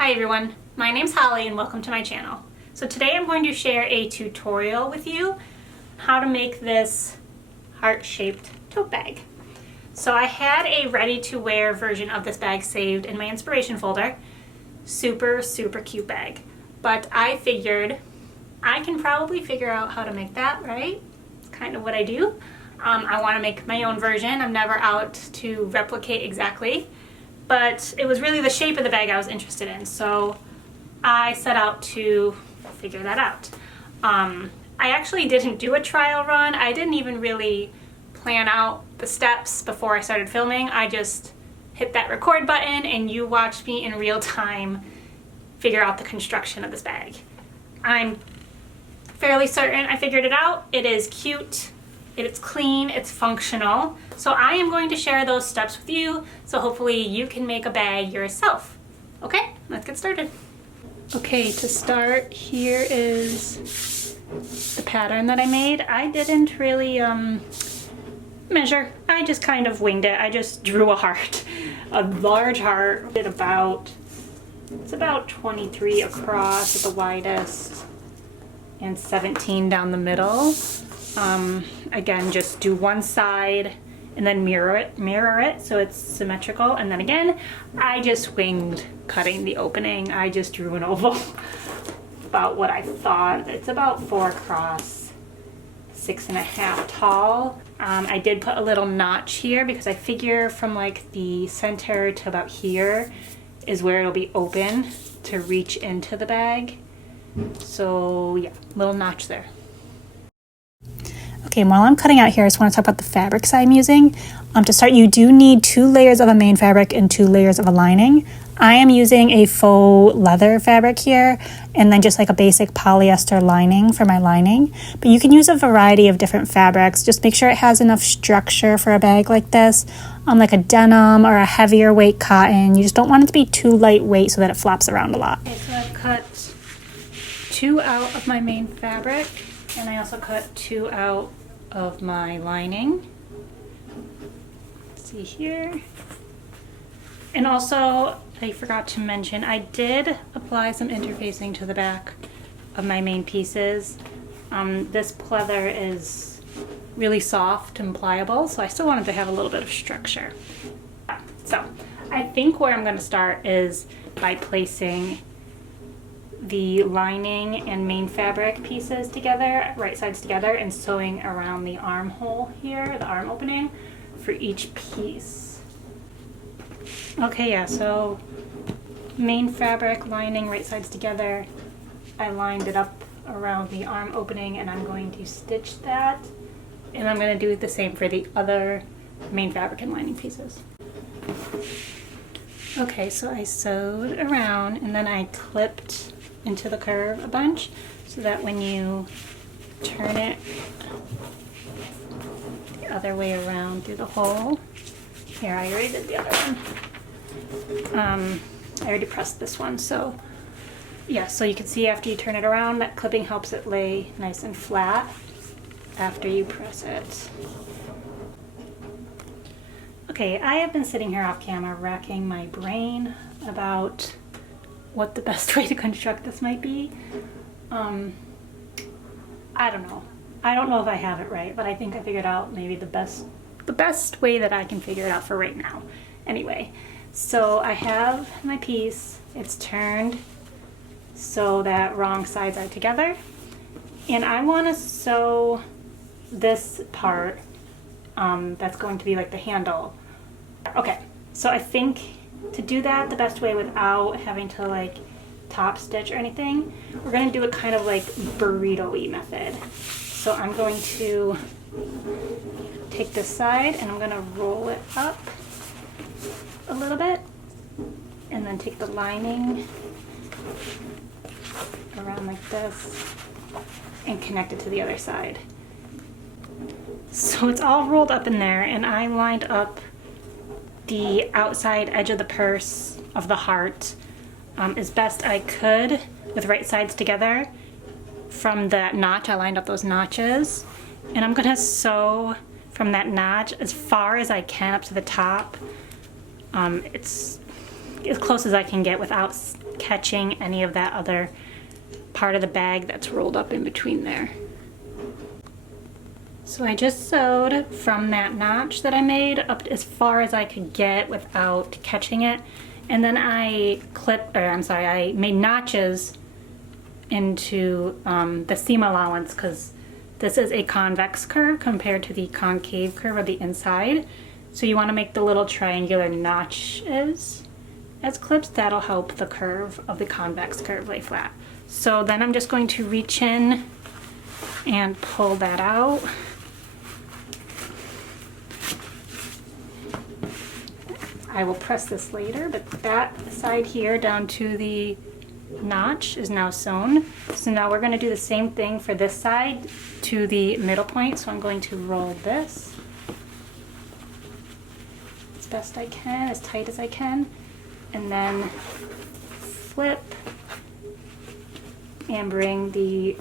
Hi everyone, my name's Holly and welcome to my channel. So today I'm going to share a tutorial with you how to make this heart-shaped tote bag. So I had a ready-to-wear version of this bag saved in my inspiration folder. Super cute bag. But I figured I can probably figure out how to make that, right? It's kind of what I do. I want to make my own version. I'm never out to replicate exactly. But it was really the shape of the bag I was interested in, so I set out to figure that out. I actually didn't do a trial run. I didn't even really plan out the steps before I started filming. I just hit that record button and you watched me in real time figure out the construction of this bag. I'm fairly certain I figured it out. It is cute. It's clean, it's functional. So I am going to share those steps with you, so hopefully you can make a bag yourself. Okay, let's get started. Okay, to start, here is the pattern that I made. I didn't really measure. I just kind of winged it. I just drew a heart, a large heart. It's about 23 across at the widest and 17 down the middle. Again, just do one side and then mirror it so it's symmetrical, and then again I just winged cutting the opening. I just drew an oval about what I thought. It's about 4 across, 6.5 tall. I did put a little notch here because I figure from like the center to about here is where it'll be open to reach into the bag. So yeah, little notch there. Okay, while I'm cutting out here, I just want to talk about the fabrics I'm using. To start, you do need 2 layers of a main fabric and 2 layers of a lining. I am using a faux leather fabric here, and then just like a basic polyester lining for my lining. But you can use a variety of different fabrics. Just make sure it has enough structure for a bag like this, like a denim or a heavier weight cotton. You just don't want it to be too lightweight so that it flops around a lot. Okay, so I've cut 2 out of my main fabric, and I also cut 2 out of my lining. Let's see here. And also, I forgot to mention, I did apply some interfacing to the back of my main pieces. This pleather is really soft and pliable, so I still wanted to have a little bit of structure. So, I think where I'm going to start is by placing the lining and main fabric pieces together, right sides together, and sewing around the armhole here, the arm opening, for each piece. Okay, yeah, so main fabric, lining, right sides together. I lined it up around the arm opening, and I'm going to stitch that, and I'm going to do the same for the other main fabric and lining pieces. Okay, so I sewed around, and then I clipped into the curve a bunch so that when you turn it the other way around through the hole. Here, I already did the other one. I already pressed this one, so yeah, so you can see after you turn it around, that clipping helps it lay nice and flat after you press it. Okay, I have been sitting here off camera racking my brain about what the best way to construct this might be. I don't know. I don't know if I have it right, but I think I figured out maybe the best way that I can figure it out for right now. Anyway, so I have my piece. It's turned so that wrong sides are together. And I want to sew this part that's going to be like the handle. Okay, so I think to do that the best way without having to like top stitch or anything, we're going to do it kind of like burrito-y method. So I'm going to take this side and I'm going to roll it up a little bit, and then take the lining around like this and connect it to the other side. So it's all rolled up in there, and I lined up the outside edge of the purse of the heart as best I could with right sides together. From that notch, I lined up those notches, and I'm gonna sew from that notch as far as I can up to the top. It's as close as I can get without catching any of that other part of the bag that's rolled up in between there. So I just sewed from that notch that I made up as far as I could get without catching it. And then I made notches into the seam allowance, because this is a convex curve compared to the concave curve of the inside. So you want to make the little triangular notches as clips. That'll help the curve of the convex curve lay flat. So then I'm just going to reach in and pull that out. I will press this later, but that side here down to the notch is now sewn. So now we're going to do the same thing for this side to the middle point. So I'm going to roll this as best I can, as tight as I can, and then flip and bring the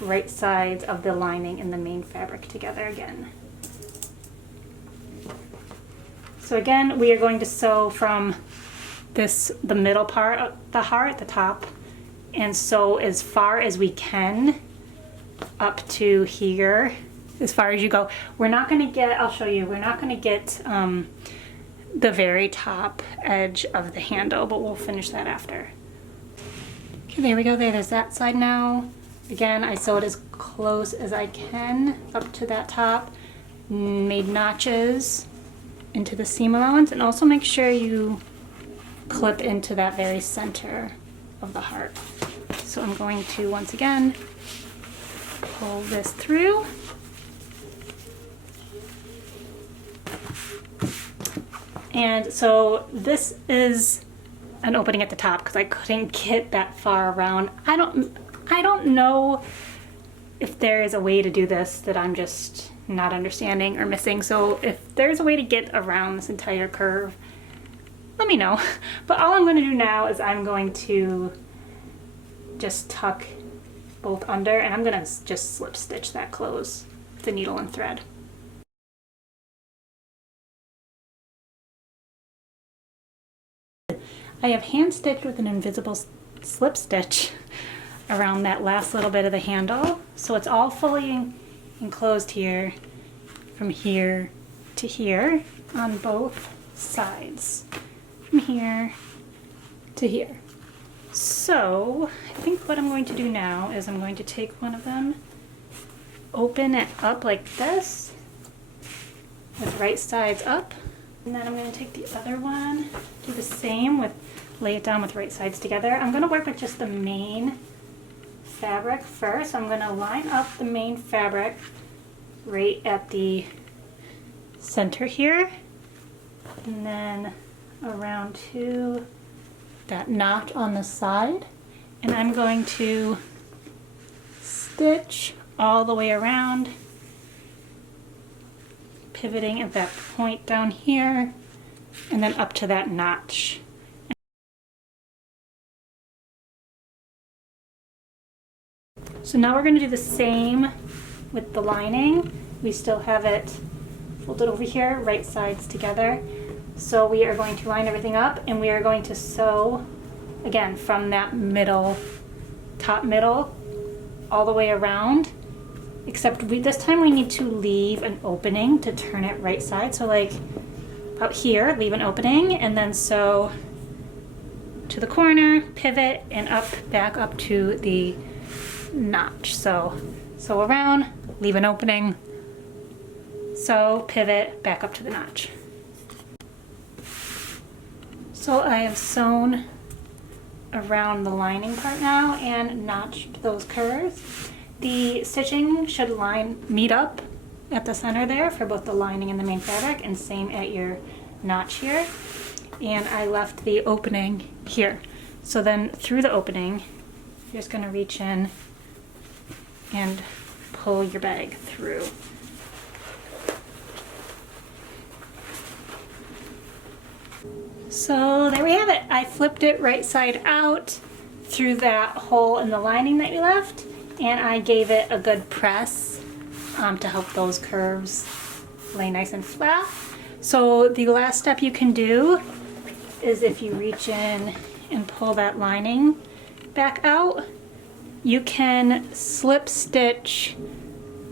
right sides of the lining and the main fabric together again. So again, we are going to sew from the middle part of the heart, the top, and sew as far as we can up to here, as far as you go. We're not going to get, I'll show you, we're not going to get the very top edge of the handle, but we'll finish that after. Okay, there we go. There's that side now. Again, I sewed as close as I can up to that top, made notches into the seam allowance, and also make sure you clip into that very center of the heart. So I'm going to once again pull this through. And so this is an opening at the top because I couldn't get that far around. I don't know if there is a way to do this that I'm just not understanding or missing. So if there's a way to get around this entire curve, let me know. But all I'm going to do now is I'm going to just tuck both under, and I'm going to just slip stitch that close with the needle and thread. I have hand stitched with an invisible slip stitch around that last little bit of the handle, so it's all fully enclosed here, from here to here on both sides, from here to here. So I think what I'm going to do now is I'm going to take one of them, open it up like this with right sides up, and then I'm going to take the other one, do the same with, lay it down with right sides together. I'm going to work with just the main fabric first. I'm going to line up the main fabric right at the center here, and then around to that notch on the side, and I'm going to stitch all the way around, pivoting at that point down here and then up to that notch. So now we're going to do the same with the lining. We still have it folded over here, right sides together. So we are going to line everything up, and we are going to sew again from that middle, top middle, all the way around, except this time we need to leave an opening to turn it right side. So like about here, leave an opening, and then sew to the corner, pivot, and up, back up to the notch. So around, leave an opening, sew, pivot, back up to the notch. So I have sewn around the lining part now and notched those curves. The stitching should meet up at the center there for both the lining and the main fabric, and same at your notch here. And I left the opening here. So then through the opening, you're just going to reach in and pull your bag through. So there we have it. I flipped it right side out through that hole in the lining that we left, and I gave it a good press to help those curves lay nice and flat. So the last step you can do is if you reach in and pull that lining back out, you can slip stitch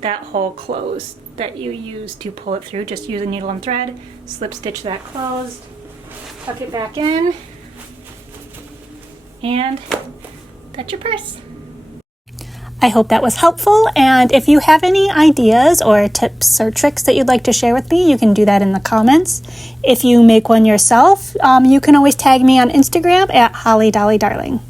that hole closed that you use to pull it through. Just use a needle and thread, slip stitch that closed, tuck it back in, and that's your purse. I hope that was helpful, and if you have any ideas or tips or tricks that you'd like to share with me, you can do that in the comments. If you make one yourself, you can always tag me on Instagram at HollyDollyDarling.